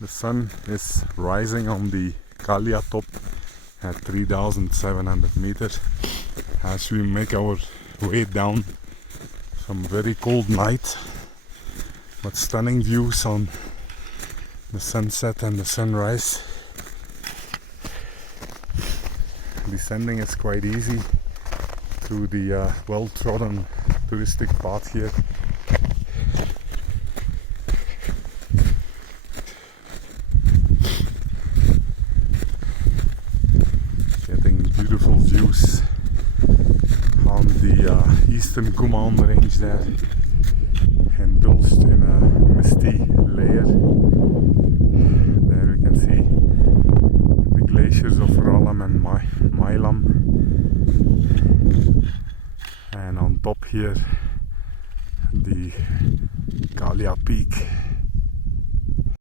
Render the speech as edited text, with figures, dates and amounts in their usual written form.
The sun is rising on the Khaliya top at 3,700 meters as we make our way down. Some very cold night, but stunning views on the sunset and the sunrise. Descending is quite easy through the well-trodden touristic path here. Getting beautiful views on the eastern Kuman range there, indulged in a misty layer. There we can see the glaciers of Ralam and Mailam, and on top here the Khaliya peak.